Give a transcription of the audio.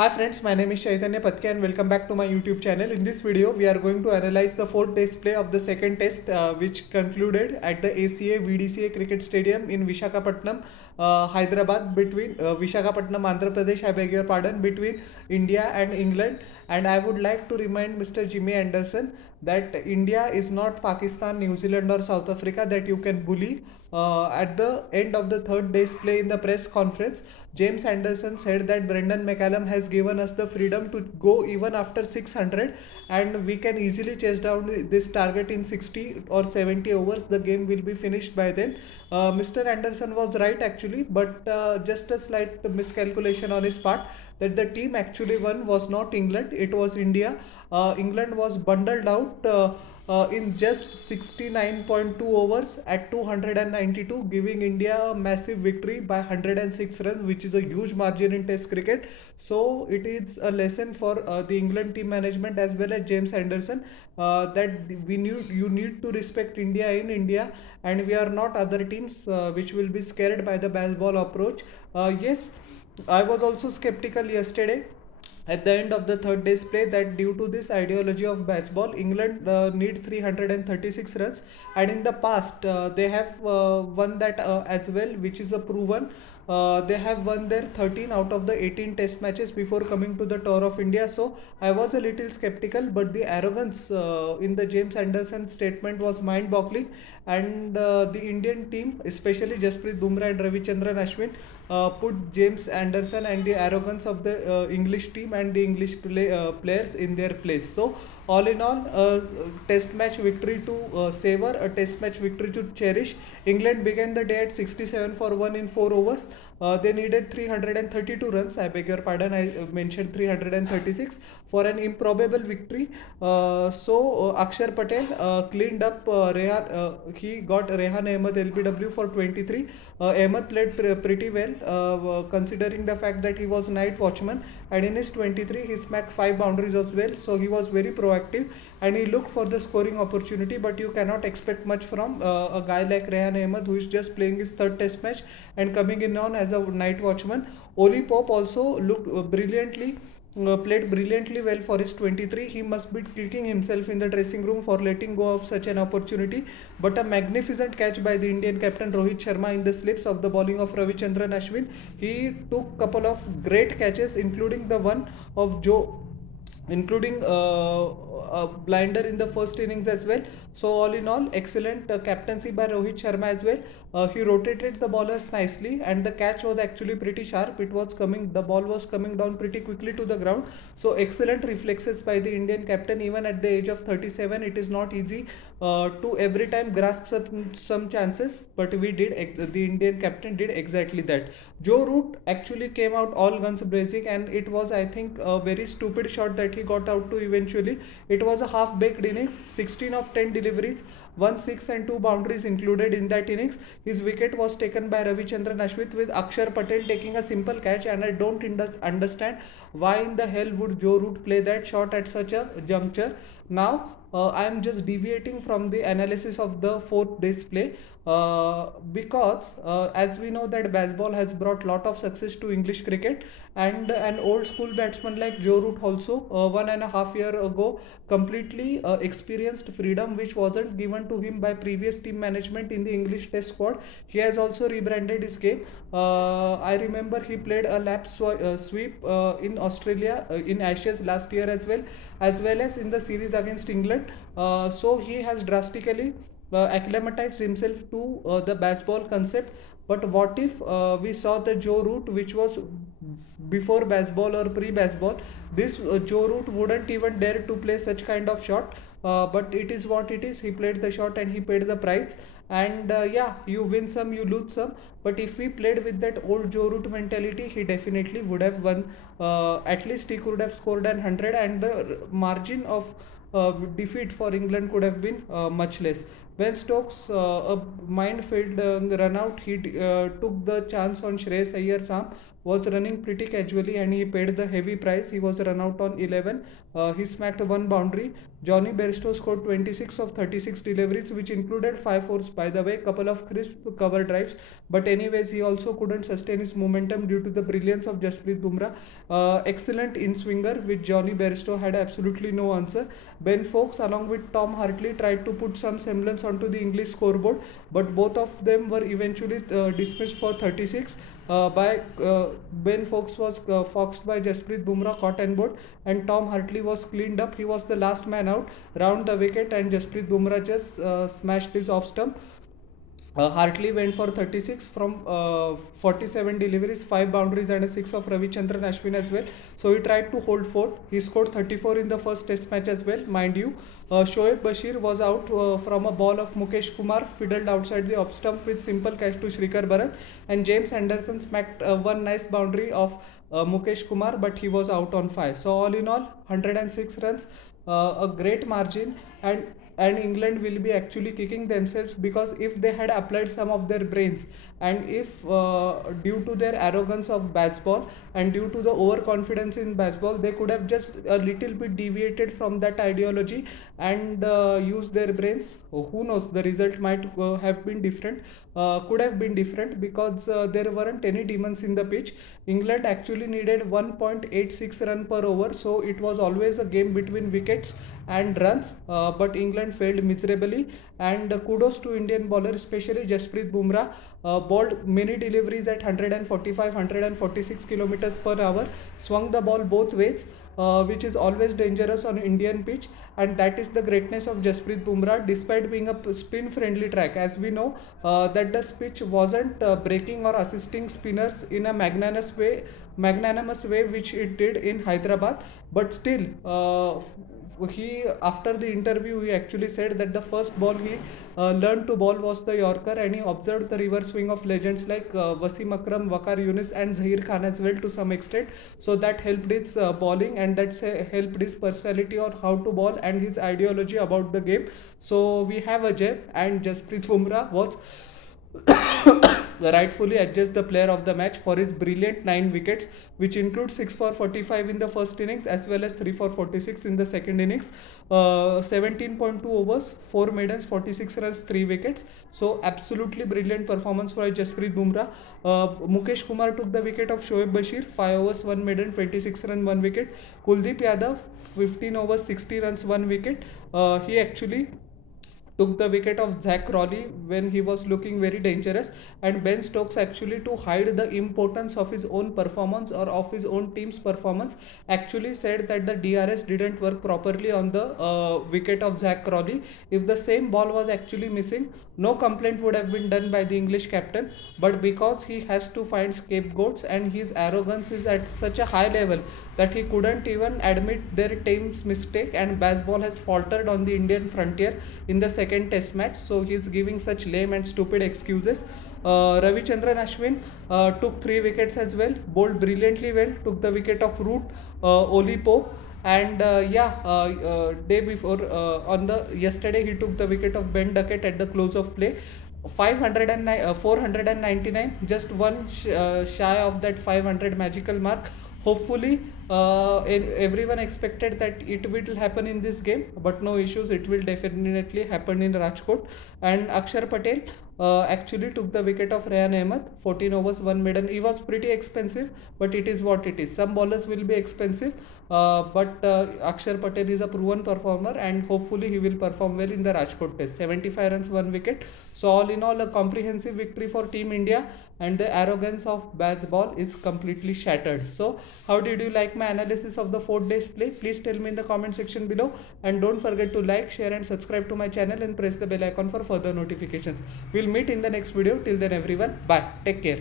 Hi friends, my name is Chaitanya Patke and welcome back to my YouTube channel. In this video, we are going to analyze the fourth test play of the second test which concluded at the ACA VDCA Cricket Stadium in Visakhapatnam, Hyderabad between Visakhapatnam, Andhra Pradesh, I beg your pardon, between India and England. And I would like to remind Mr. Jimmy Anderson that India is not Pakistan, New Zealand or South Africa that you can bully. At the end of the third day's play in the press conference, James Anderson said that Brendan McCallum has given us the freedom to go even after 600 and we can easily chase down this target in 60 or 70 overs. The game will be finished by then. Mr. Anderson was right actually, but just a slight miscalculation on his part that the team actually won was not England, it was India. England was bundled out in just 69.2 overs at 292, giving India a massive victory by 106 runs, which is a huge margin in Test cricket. So it is a lesson for the England team management as well as James Anderson that you need to respect India in India, and we are not other teams which will be scared by the baseball approach. Yes, I was also skeptical yesterday at the end of the third day's play that due to this ideology of baseball, England need 336 runs, and in the past they have won that as well, which is a proven. They have won their 13 out of the 18 test matches before coming to the tour of India. So I was a little skeptical, but the arrogance in the James Anderson statement was mind-boggling, and the Indian team, especially Jasprit Bumrah and Ravichandran Ashwin, put James Anderson and the arrogance of the English team and the English players in their place. So all in all, a test match victory to savor, a test match victory to cherish. England began the day at 67 for 1 in 4 overs. They needed 332 runs. I beg your pardon, I mentioned 336 for an improbable victory. Akshar Patel cleaned up he got Rehan Ahmed LBW for 23. Ahmed played pretty well considering the fact that he was night watchman, and in his 23 he smacked 5 boundaries as well. So he was very proactive and he looked for the scoring opportunity, but you cannot expect much from a guy like Rehan Ahmed, who is just playing his third test match and coming in on as a night watchman. Oli Pope also looked played brilliantly well for his 23. He must be kicking himself in the dressing room for letting go of such an opportunity, but a magnificent catch by the Indian captain Rohit Sharma in the slips of the bowling of Ravichandran Ashwin. He took couple of great catches, including the one of including a blinder in the first innings as well. So all in all, excellent captaincy by Rohit Sharma as well. He rotated the bowlers nicely, and the catch was actually pretty sharp. The ball was coming down pretty quickly to the ground. So excellent reflexes by the Indian captain. Even at the age of 37, it is not easy to every time grasp some chances, but the Indian captain did exactly that. Joe Root actually came out all guns blazing, and it was, I think, a very stupid shot that he got out to eventually. It was a half-baked innings, 16 of 10 deliveries, 1 6 and 2 boundaries included in that innings. His wicket was taken by Ravichandran Ashwin with Akshar Patel taking a simple catch, and I don't understand why in the hell would Joe Root play that shot at such a juncture. Now I am just deviating from the analysis of the fourth day's play because as we know that baseball has brought lot of success to English cricket, and an old school batsman like Joe Root also 1.5 years ago completely experienced freedom which wasn't given to him by previous team management in the English test squad. He has also rebranded his game. I remember he played a lap sweep in Australia in Ashes last year as well as in the series against England. So he has drastically acclimatized himself to the baseball concept. But what if we saw the Joe Root which was before baseball or pre-baseball? This Joe Root wouldn't even dare to play such kind of shot, but it is what it is. He played the shot and he paid the price, and yeah, you win some, you lose some. But if we played with that old Joe Root mentality, he definitely would have won. At least he could have scored an 100, and the margin of defeat for England could have been much less. Ben Stokes, a minefield run out, he took the chance on Shreyas Iyer. Sam was running pretty casually and he paid the heavy price. He was run out on 11. He smacked one boundary. Johnny Bairstow scored 26 of 36 deliveries, which included 5 fours, by the way, couple of crisp cover drives. But anyways, he also couldn't sustain his momentum due to the brilliance of Jasprit Bumrah. Excellent in-swinger, which Johnny Bairstow had absolutely no answer. Ben Foakes, along with Tom Hartley, tried to put some semblance onto the English scoreboard, but both of them were eventually dismissed for 36. Ben Foakes was foxed by Jasprit Bumrah, caught and board, and Tom Hartley was cleaned up. He was the last man out, round the wicket, and Jasprit Bumrah just smashed his off stump. Hartley went for 36 from 47 deliveries, 5 boundaries and a 6 of Ravichandran Ashwin as well. So he tried to hold fort. He scored 34 in the first test match as well, mind you. Shoaib Bashir was out from a ball of Mukesh Kumar, fiddled outside the off stump with simple catch to Shrikar Bharat, and James Anderson smacked one nice boundary of Mukesh Kumar, but he was out on 5. So all in all, 106 runs, a great margin, and England will be actually kicking themselves, because if they had applied some of their brains, and if due to their arrogance of baseball and due to the overconfidence in baseball, they could have just a little bit deviated from that ideology and used their brains, who knows, the result might have been different, could have been different, because there weren't any demons in the pitch. England actually needed 1.86 run per over, so it was always a game between wickets and runs, but England failed miserably. And kudos to Indian bowler, especially Jasprit Bumrah, bowled many deliveries at 145 146 kilometers per hour, swung the ball both ways, which is always dangerous on Indian pitch, and that is the greatness of Jasprit Bumrah. Despite being a spin friendly track, as we know that the pitch wasn't breaking or assisting spinners in a magnanimous way which it did in Hyderabad, but still he, after the interview, he actually said that the first ball he learned to bowl was the Yorker, and he observed the reverse swing of legends like Wasim Akram, Waqar Yunis and Zaheer Khan as well to some extent. So that helped his bowling, and that's helped his personality or how to bowl and his ideology about the game. So we have a gem, and Jasprit Bumrah was rightfully adjudged the player of the match for his brilliant 9 wickets, which include 6 for 45 in the first innings as well as 3 for 46 in the second innings. 17.2 overs, 4 maidens, 46 runs, 3 wickets. So absolutely brilliant performance for Jasprit Bumrah. Mukesh Kumar took the wicket of Shoaib Bashir, 5 overs, 1 maiden, 26 runs, 1 wicket. Kuldeep Yadav, 15 overs, 60 runs, 1 wicket. He actually took the wicket of Zach Crawley when he was looking very dangerous, and Ben Stokes, actually to hide the importance of his own performance or of his own team's performance, actually said that the DRS didn't work properly on the wicket of Zach Crawley. If the same ball was actually missing, no complaint would have been done by the English captain, but because he has to find scapegoats and his arrogance is at such a high level that he couldn't even admit their team's mistake, and baseball has faltered on the Indian frontier in the second test match, so he is giving such lame and stupid excuses. Ravichandran Ashwin took 3 wickets as well, bowled brilliantly well, took the wicket of Root, Oli Pope, and day before yesterday he took the wicket of Ben Duckett at the close of play. 499, just one shy of that 500 magical mark. Hopefully everyone expected that it will happen in this game, but no issues, it will definitely happen in Rajkot. And Akshar Patel actually took the wicket of Rehan Ahmed, 14 overs, 1 maiden. He was pretty expensive, but it is what it is. Some bowlers will be expensive, but Akshar Patel is a proven performer, and hopefully he will perform well in the Rajkot test. 75 runs, 1 wicket. So all in all, a comprehensive victory for Team India, and the arrogance of baseball is completely shattered. So how did you like my analysis of the 4 days play? Please tell me in the comment section below, and don't forget to like, share and subscribe to my channel, and press the bell icon for further notifications. We'll meet in the next video. Till then everyone, bye, take care.